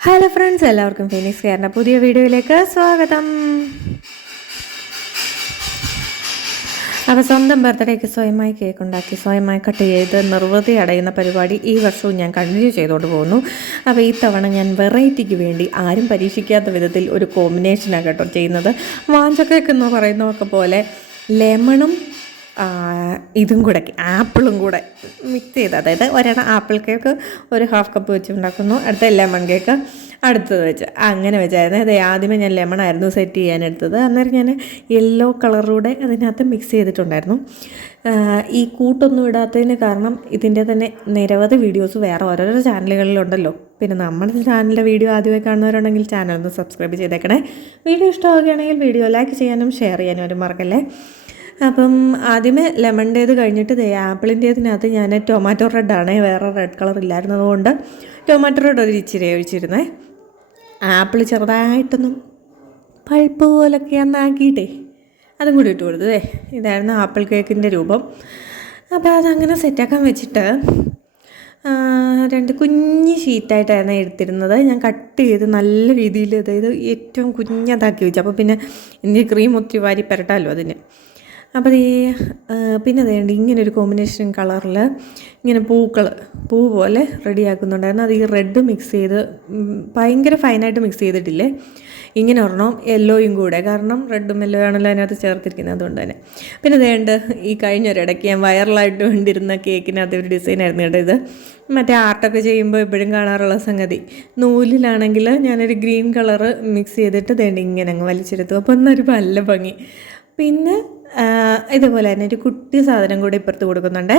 Hello friends എല്ലാവർക്കും Phoenix കെയറിന്റെ പുതിയ വീഡിയോയിലേക്ക് സ്വാഗതം. അപ്പോൾ സ്വന്തം ബർത്ത്ഡേക്ക് സ്വയമായി കേക്ക് ഉണ്ടാക്കി സ്വയമായി കട്ട് ചെയ്ത് നിർവൃതി അടയുന്ന പരിപാടി ഈ വർഷവും ഞാൻ കണ്ടിന്യൂ ചെയ്തുകൊണ്ട് പോകുന്നു. അപ്പോൾ ഈ തവണ ഞാൻ വെറൈറ്റിക്ക് വേണ്ടി ആരും പരീക്ഷിക്കാത്ത വിധത്തിൽ ഒരു കോമ്പിനേഷനാണ് കേട്ടോ ചെയ്യുന്നത്. വാഞ്ചക്കേക്ക് എന്ന് പറയുന്നതൊക്കെ പോലെ ലെമണും ഇതും കൂടെ ആപ്പിളും കൂടെ മിക്സ് ചെയ്ത്. അതായത് ഒരെണ്ണം ആപ്പിൾ കേക്ക് ഒരു ഹാഫ് കപ്പ് വെച്ച് ഉണ്ടാക്കുന്നു അടുത്ത ലെമൺ കേക്ക് അടുത്തത് വെച്ച്. അങ്ങനെ വെച്ചായിരുന്നു. അതെ ആദ്യമേ ഞാൻ ലെമൺ ആയിരുന്നു സെറ്റ് ചെയ്യാൻ എടുത്തത്. അന്നേരം ഞാൻ യെല്ലോ കളറൂടെ അതിനകത്ത് മിക്സ് ചെയ്തിട്ടുണ്ടായിരുന്നു. ഈ കൂട്ടൊന്നും ഇടാത്തതിന് കാരണം ഇതിന്റെ തന്നെ നിരവധി വീഡിയോസ് വേറെ ഓരോരോ ചാനലുകളിലുണ്ടല്ലോ പിന്നെ നമ്മുടെ ചാനലിലെ വീഡിയോ ആദ്യമായി കാണുന്നവരുണ്ടെങ്കിൽ ചാനൽ ഒന്ന് സബ്സ്ക്രൈബ് ചെയ്തേക്കണേ. വീഡിയോ ഇഷ്ടമാവുകയാണെങ്കിൽ വീഡിയോ ലൈക്ക് ചെയ്യാനും ഷെയർ ചെയ്യാനും ഒരു മറക്കല്ലേ. അപ്പം ആദ്യമേ ലെമണിന്റേത് കഴിഞ്ഞിട്ട് ദേ ആപ്പിളിന്റേതിനകത്ത് ഞാൻ ടൊമാറ്റോ റെഡാണ്. വേറെ റെഡ് കളർ ഇല്ലായിരുന്നത് കൊണ്ട് ടൊമാറ്റോ റെഡ് ഒരു ഇച്ചിരി ഒഴിച്ചിരുന്നേ. ആപ്പിൾ ചെറുതായിട്ടൊന്നും പഴുപ്പ് പോലൊക്കെ ഒന്നാക്കിയിട്ടേ അതും കൂടി ഇട്ട് കൊടുത്തതേ ഇതായിരുന്നു ആപ്പിൾ കേക്കിന്റെ രൂപം. അപ്പോൾ അതങ്ങനെ സെറ്റാക്കാൻ വെച്ചിട്ട് രണ്ട് കുഞ്ഞ് ഷീറ്റായിട്ടായിരുന്നു എടുത്തിരുന്നത്. ഞാൻ കട്ട് ചെയ്ത് നല്ല രീതിയിൽ അതായത് ഏറ്റവും കുഞ്ഞതാക്കി വെച്ചു. അപ്പോൾ പിന്നെ ഇനി ക്രീം ഒത്തിരി വാരി പുരട്ടാമല്ലോ അതിന്. അപ്പോൾ ഈ പിന്നെ അതേണ്ട ഇങ്ങനെ ഒരു കോമ്പിനേഷൻ കളറിൽ ഇങ്ങനെ പൂക്കൾ പൂ പോലെ റെഡിയാക്കുന്നുണ്ടായിരുന്നു അത് ഈ റെഡ് മിക്സ് ചെയ്ത് ഭയങ്കര ഫൈനായിട്ട് മിക്സ് ചെയ്തിട്ടില്ലേ? ഇങ്ങനെ ഒരെണ്ണം യെല്ലോയും കൂടെ കാരണം റെഡും യെല്ലോ ആണല്ലോ അതിനകത്ത് ചേർത്തിരിക്കുന്നത് അതുകൊണ്ട് തന്നെ പിന്നെ അതേണ്ട് ഈ കഴിഞ്ഞൊരിടയ്ക്ക് ഞാൻ വൈറലായിട്ട് വേണ്ടിയിരുന്ന കേക്കിനകത്ത് ഒരു ഡിസൈനായിരുന്നു കേട്ടോ ഇത്. മറ്റേ ആർട്ടൊക്കെ ചെയ്യുമ്പോൾ എപ്പോഴും കാണാറുള്ള സംഗതി. നൂലിലാണെങ്കിൽ ഞാനൊരു ഗ്രീൻ കളറ് മിക്സ് ചെയ്തിട്ട് വേണ്ട ഇങ്ങനെ അങ്ങ് വലിച്ചെടുത്തു. അപ്പോൾ ഒന്നൊരു നല്ല ഭംഗി. പിന്നെ ഇതുപോലെ തന്നെ ഒരു കുട്ടി സാധനം കൂടെ ഇപ്പുറത്ത് കൊടുക്കുന്നുണ്ട്.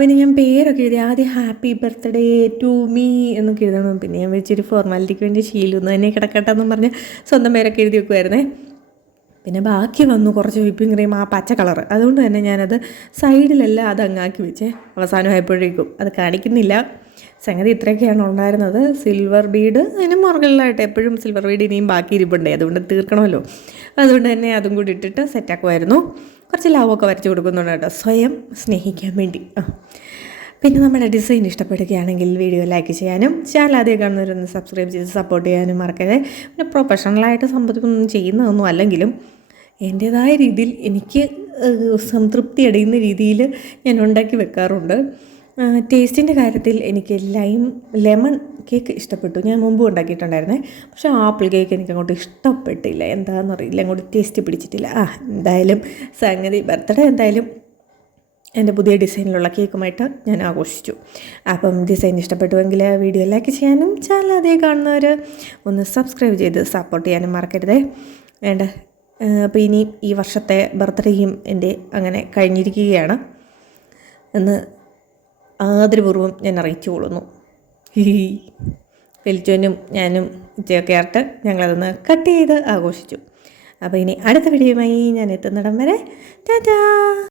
പിന്നെ ഞാൻ പേരൊക്കെ എഴുതി ആദ്യം ഹാപ്പി ബർത്ത്ഡേ ടു മീ എന്നൊക്കെ എഴുതണം. പിന്നെ ഞാൻ വിളിച്ചൊരു ഫോർമാലിറ്റിക്ക് വേണ്ടി ശീലൊന്നും തന്നെ കിടക്കട്ടെ എന്നും പറഞ്ഞ് സ്വന്തം പേരൊക്കെ എഴുതി വെക്കുമായിരുന്നേ പിന്നെ ബാക്കി വന്നു കുറച്ച് വിപ്പിംഗ് ക്രീം ആ പച്ച കളർ. അതുകൊണ്ട് തന്നെ ഞാനത് സൈഡിലെല്ലാം അത് അങ്ങാക്കി വെച്ചേ. അവസാനമായപ്പോഴേക്കും. അത് കാണിക്കുന്നില്ല. സംഗതി ഇത്രയൊക്കെയാണ് ഉണ്ടായിരുന്നത്. സിൽവർ ബീഡ് അതിന് മുറകളിലായിട്ട് എപ്പോഴും സിൽവർ ബീഡ് ഇനിയും ബാക്കി ഇരിപ്പുണ്ടേ. അതുകൊണ്ട് തീർക്കണമല്ലോ. അതുകൊണ്ട് തന്നെ അതും കൂടി ഇട്ടിട്ട് സെറ്റാക്കുമായിരുന്നു കുറച്ച് ലാവൊക്കെ വരച്ച് കൊടുക്കുന്നുണ്ട് കേട്ടോ. സ്വയം സ്നേഹിക്കാൻ വേണ്ടി. പിന്നെ നമ്മുടെ ഡിസൈൻ ഇഷ്ടപ്പെടുകയാണെങ്കിൽ വീഡിയോ ലൈക്ക് ചെയ്യാനും ചാനൽ ആദ്യം കാണുന്നവരൊന്ന് സബ്സ്ക്രൈബ് ചെയ്ത് സപ്പോർട്ട് ചെയ്യാനും മറക്കരുത്. പിന്നെ പ്രൊഫഷണലായിട്ട് സംബന്ധിക്കൊന്നും ചെയ്യുന്നതൊന്നും അല്ലെങ്കിലും എന്റേതായ രീതിയിൽ എനിക്ക് സംതൃപ്തി അടയുന്ന രീതിയിൽ ഞാൻ ഉണ്ടാക്കി വെക്കാറുണ്ട്. ടേസ്റ്റിന്റെ കാര്യത്തിൽ എനിക്ക് ലൈം ലെമൺ കേക്ക് ഇഷ്ടപ്പെട്ടു. ഞാൻ മുമ്പ് ഉണ്ടാക്കിയിട്ടുണ്ടായിരുന്നേ. പക്ഷേ ആപ്പിൾ കേക്ക് എനിക്ക് അങ്ങോട്ട് ഇഷ്ടപ്പെട്ടില്ല. എന്താണെന്ന് അറിയില്ല. അങ്ങോട്ട് ടേസ്റ്റ് പിടിച്ചിട്ടില്ല. ആ എന്തായാലും സംഗതി ബർത്ത്ഡേ എന്തായാലും എന്റെ പുതിയ ഡിസൈനിലുള്ള കേക്കുമായിട്ട് ഞാൻ ആഘോഷിച്ചു. അപ്പം ഡിസൈൻ ഇഷ്ടപ്പെട്ടുവെങ്കിൽ വീഡിയോ ലൈക്ക് ചെയ്യാനും ചാനൽ അതേ കാണുന്നവർ ഒന്ന് സബ്സ്ക്രൈബ് ചെയ്ത് സപ്പോർട്ട് ചെയ്യാനും മറക്കരുതേ. വേണ്ട. അപ്പോൾ ഇനി ഈ വർഷത്തെ ബർത്ത്ഡേയും എന്റെ അങ്ങനെ കഴിഞ്ഞിരിക്കുകയാണ്. എന്ന് ആദരപൂർവം ഞാൻ അറിയിച്ചു കൊള്ളുന്നു. വെളിച്ചോനും ഞാനും ഉച്ചയൊക്കെ ആയിട്ട് ഞങ്ങളതൊന്ന് കട്ട് ചെയ്ത് ആഘോഷിച്ചു. അപ്പോൾ ഇനി അടുത്ത വീഡിയോയുമായി ഞാൻ എത്തുന്നിടം വരെ. ടാറ്റാ!